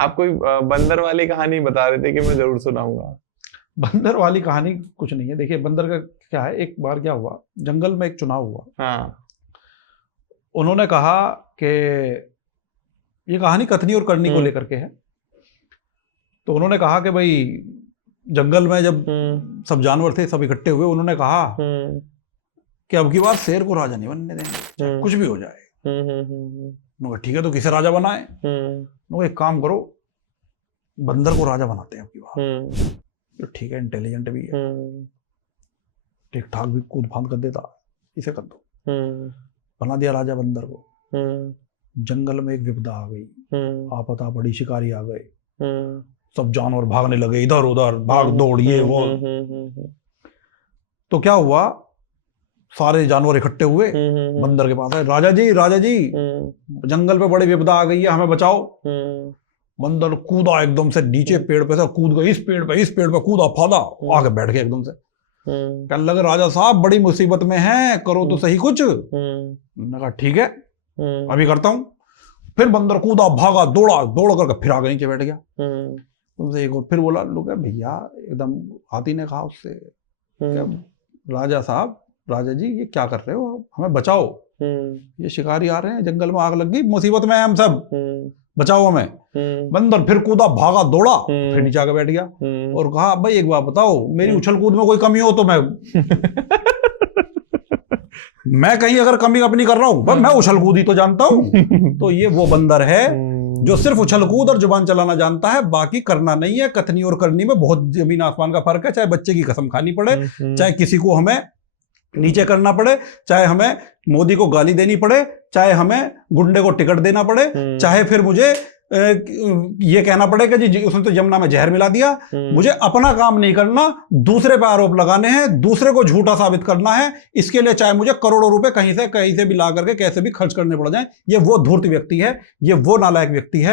आप कोई बंदर वाली कहानी बता रहे थे कि मैं जरूर सुनाऊंगा। बंदर वाली कहानी कुछ नहीं है। देखिए बंदर का क्या है, एक बार क्या हुआ, जंगल में एक चुनाव हुआ। हाँ। उन्होंने कहा कि ये कहानी कथनी और करनी को लेकर के है। तो उन्होंने कहा कि भाई जंगल में जब सब जानवर थे, सब इकट्ठे हुए, उन्होंने कहा कि अब की बार शेर को राजा नहीं बनने देंगे, कुछ भी हो जाए। उन्होंने कहा ठीक है, तो किसे राजा बनाए? उन्होंने एक काम करो, बंदर को राजा बनाते हैं अब की बार। तो ठीक है, इंटेलिजेंट भी है, ठीक ठाक भी कूद फांद कर देता, इसे कर दो। बना दिया राजा बंदर को। जंगल में एक विपदा आ गई, आपदा पड़ी, शिकारी आ गए, सब जानवर भागने लगे, इधर उधर भाग दौड़ ये वो। तो क्या हुआ, सारे जानवर इकट्ठे हुए, बंदर के पास आए, राजा जी जंगल पे बड़ी विपदा आ गई है, हमें बचाओ। बंदर कूदा एकदम से नीचे, पेड़ पे से कूद गया, इस पेड़ पे कूदा फादा, आके बैठ गया एकदम से। कहने लगे राजा साहब बड़ी मुसीबत में हैं, करो तो सही कुछ। मैंने कहा ठीक है, अभी करता हूं। फिर बंदर कूदा, भागा, दौड़ करके फिर आगे नीचे बैठ गया। तुमसे एक और फिर बोला, लोग भैया एकदम हाथी ने कहा उससे, राजा साहब, राजा जी ये क्या कर रहे हो, हमें बचाओ, ये शिकारी आ रहे हैं, जंगल में आग लग गई, मुसीबत में है हम सब, बचाओ हमें। बंदर फिर कूदा, भागा, दौड़ा, फिर नीचे आके बैठ गया और कहा भाई एक बात बताओ, मेरी उछल कूद में कोई कमी हो तो मैं कहीं अगर कमी अपनी कर रहा हूं, मैं उछल कूद ही तो जानता हूं। तो ये वो बंदर है जो सिर्फ उछल कूद और जुबान चलाना जानता है, बाकी करना नहीं है। कथनी और करनी में बहुत जमीन आसमान का फर्क है। चाहे बच्चे की कसम खानी पड़े, चाहे किसी को हमें नीचे करना पड़े, चाहे हमें मोदी को गाली देनी पड़े, चाहे हमें गुंडे को टिकट देना पड़े, चाहे फिर मुझे ये कहना पड़े कि जी उसने तो यमुना में जहर मिला दिया। मुझे अपना काम नहीं करना, दूसरे पे आरोप लगाने हैं, दूसरे को झूठा साबित करना है। इसके लिए चाहे मुझे करोड़ों रुपए कहीं से भी ला करके कैसे भी खर्च करने पड़ जाए। ये वो धूर्त व्यक्ति है, ये वो नालायक व्यक्ति है